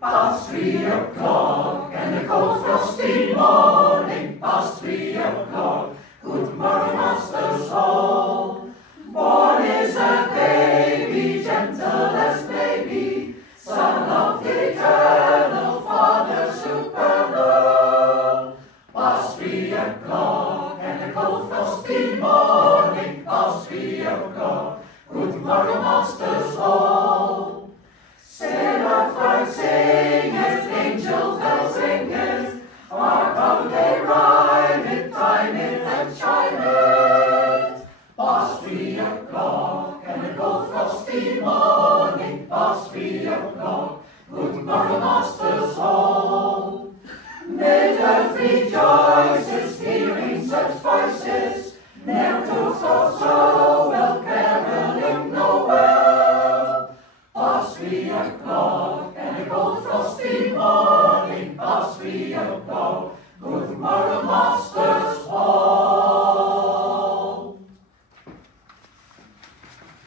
Past 3 o'clock and a cold frosty morning, past 3 o'clock, good morning, masters all. Born is a baby, gentle as baby, son of the eternal Father supernal. Past 3 o'clock and a cold frosty morning, past 3 o'clock, good morning, masters all. Seraphim singers, angel bells ringers, hark how they rhyme it, time it and chime it. Past 3 o'clock and a cold frosty morning, past 3 o'clock, good morrow, masters all. Mid earth rejoices, hearing such voices, never to fall so well, caroling nowhere. Past 3 o'clock and a cold frosty